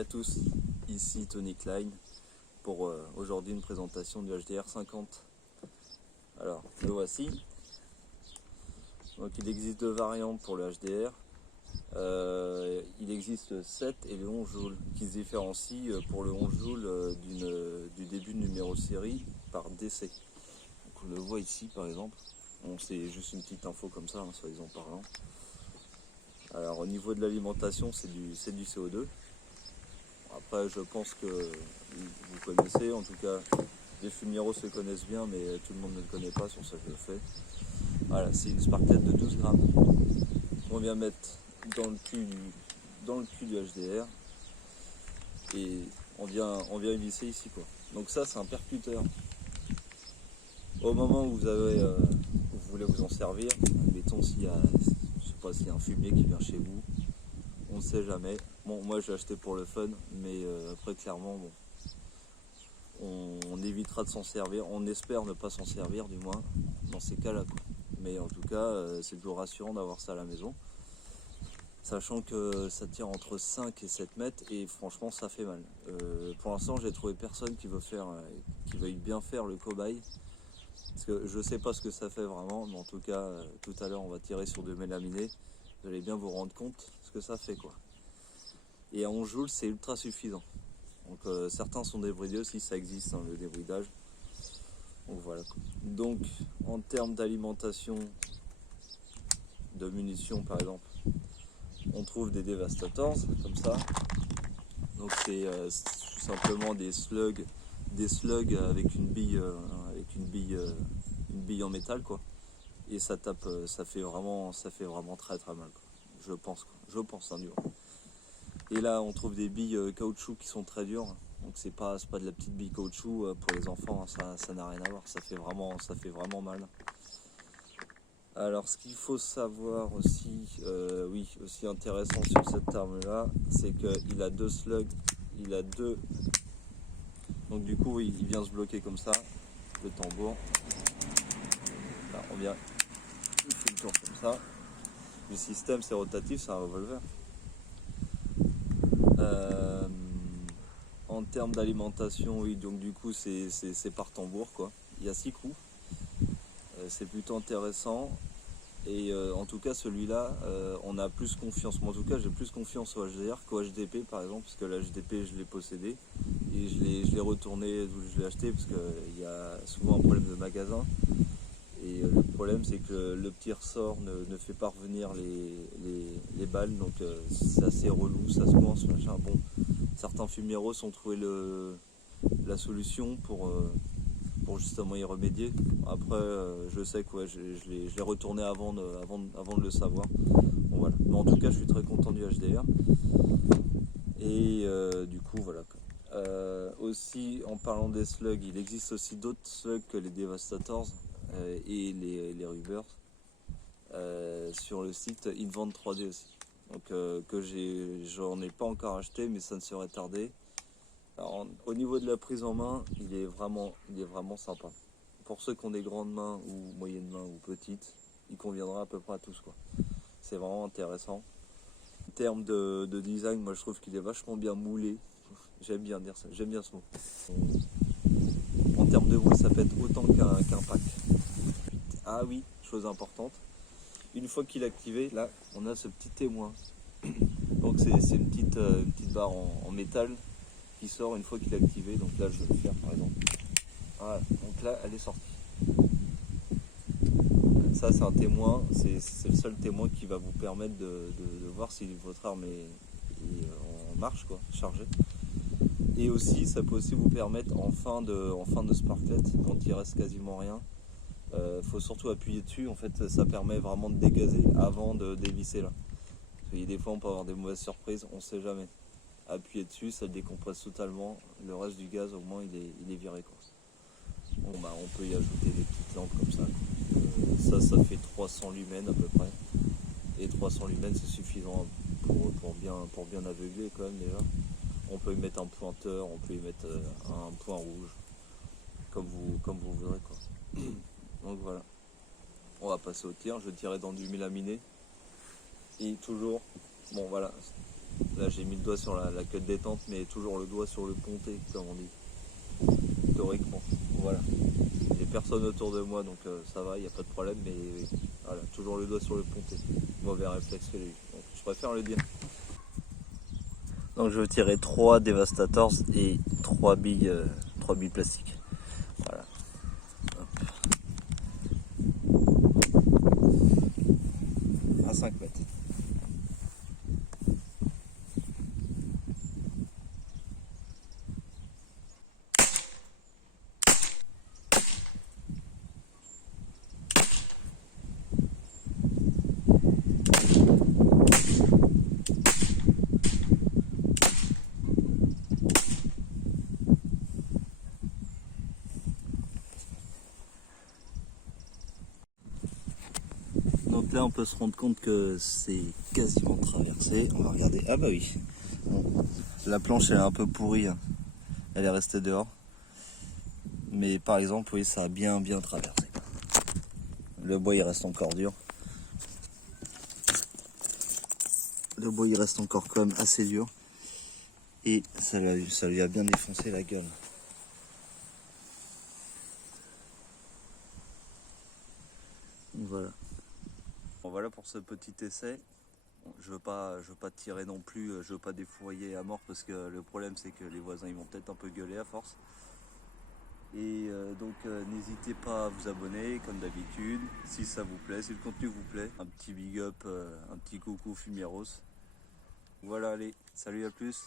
à tous, ici Tony Klein pour aujourd'hui une présentation du HDR 50. Alors, le voici. Donc il existe deux variantes pour le HDR. Il existe 7 et le 11 joules qui se différencient pour le 11 joules du début de numéro de série par DC. Donc on le voit ici par exemple. Bon, c'est juste une petite info comme ça, soyez-en parlant. Alors au niveau de l'alimentation, c'est du CO2. Après, je pense que vous connaissez, en tout cas, les fumiers se connaissent bien, mais tout le monde ne le connaît pas, sur ça que je le fais. Voilà, c'est une Sparklet de 12 grammes. On vient mettre dans le cul du HDR et on vient y visser ici, quoi. Donc ça, c'est un percuteur. Au moment où vous voulez vous en servir, mettons s'il y a, je sais pas, s'il y a un fumier qui vient chez vous, on ne sait jamais. Bon, moi j'ai acheté pour le fun, mais après clairement, bon, on évitera de s'en servir. On espère ne pas s'en servir, du moins, dans ces cas-là, quoi. Mais en tout cas, c'est toujours rassurant d'avoir ça à la maison. Sachant que ça tire entre 5 et 7 mètres et franchement ça fait mal. Pour l'instant j'ai trouvé personne qui veuille bien faire le cobaye. Parce que je sais pas ce que ça fait vraiment, mais en tout cas tout à l'heure on va tirer sur du mélaminé. Vous allez bien vous rendre compte ce que ça fait, quoi. Et à 11 joules c'est ultra suffisant. Donc certains sont débridés aussi, ça existe, le débridage. Donc voilà. Donc en termes d'alimentation, de munitions par exemple, on trouve des Devastators comme ça. Donc c'est tout simplement des slugs avec une bille en métal, quoi. Et ça tape, ça fait vraiment très très mal, quoi. Je pense du moins. Et là on trouve des billes caoutchouc qui sont très dures. Donc c'est pas de la petite bille caoutchouc pour les enfants, ça n'a rien à voir, ça fait vraiment mal. Alors ce qu'il faut savoir aussi, aussi intéressant sur cette arme-là, c'est qu'il a deux slugs, donc du coup il vient se bloquer comme ça, le tambour. Là on vient, il fait le tour comme ça. Le système c'est rotatif, c'est un revolver. En termes d'alimentation, oui, donc du coup c'est par tambour, quoi. Il y a 6 coups, c'est plutôt intéressant. Et en tout cas celui-là, on a plus confiance. Moi en tout cas j'ai plus confiance au HDR qu'au HDP par exemple, parce que le HDP je l'ai possédé et je l'ai retourné d'où je l'ai acheté, parce qu'il y a souvent un problème de magasin. Et le problème c'est que le petit ressort ne fait pas revenir les balles, donc c'est assez relou, ça se coince, machin. Bon, certains fumieros ont trouvé la solution pour justement y remédier. Après je sais que je l'ai retourné avant de le savoir. Bon, voilà. Mais en tout cas je suis très content du HDR. Et du coup voilà. Aussi en parlant des slugs, il existe aussi d'autres slugs que les Devastators et les Rubbers sur le site Invent 3D aussi. Donc j'en ai pas encore acheté, mais ça ne serait tardé. Alors, au niveau de la prise en main, il est vraiment sympa. Pour ceux qui ont des grandes mains ou moyennes mains ou petites, il conviendra à peu près à tous, quoi. C'est vraiment intéressant. En termes de design, moi je trouve qu'il est vachement bien moulé. J'aime bien dire ça, j'aime bien ce mot. En termes de bruit, ça pète autant qu'un pack. Ah oui, chose importante. Une fois qu'il est activé, là, on a ce petit témoin. Donc c'est une petite barre en métal qui sort une fois qu'il est activé. Donc là, je vais le faire par exemple. Voilà, donc là, elle est sortie. Ça, c'est un témoin, c'est le seul témoin qui va vous permettre de voir si votre arme est en marche, quoi, chargée. Et aussi, ça peut aussi vous permettre en fin de Sparklet, quand il reste quasiment rien, faut surtout appuyer dessus. En fait, ça permet vraiment de dégazer avant de dévisser là. Parce que des fois, on peut avoir des mauvaises surprises, on sait jamais. Appuyer dessus, ça le décompresse totalement. Le reste du gaz, au moins, il est viré, quoi. Bon, bah, on peut y ajouter des petites lampes comme ça. Ça fait 300 lumens à peu près. Et 300 lumens, c'est suffisant pour bien aveugler quand même déjà. On peut y mettre un pointeur, on peut y mettre un point rouge, comme vous voudrez, quoi. Donc voilà. On va passer au tir. Je tirerai dans du mélaminé. Et toujours, bon voilà, Là j'ai mis le doigt sur la queue de détente, mais toujours le doigt sur le ponté, comme on dit, théoriquement. Voilà. Il n'y a personne autour de moi, donc ça va, il n'y a pas de problème, mais voilà, toujours le doigt sur le ponté. Mauvais réflexe que j'ai eu. Donc je préfère le dire. Donc je vais tirer 3 Devastators et 3 billes plastiques. Voilà. Hop. À 5 mètres. Donc là on peut se rendre compte que c'est quasiment traversé. On va regarder. Ah bah oui. Bon. La planche elle est un peu pourrie. Hein. Elle est restée dehors. Mais par exemple, oui, ça a bien traversé. Le bois il reste encore dur. Le bois il reste encore quand même assez dur. Et ça lui a bien défoncé la gueule. Voilà. Bon, voilà pour ce petit essai. Je veux pas tirer non plus, je veux pas défourailler à mort parce que le problème c'est que les voisins ils vont peut-être un peu gueuler à force. Et donc n'hésitez pas à vous abonner comme d'habitude, si ça vous plaît, si le contenu vous plaît. Un petit big up, un petit coucou Fumieros. Voilà, allez, salut, à plus.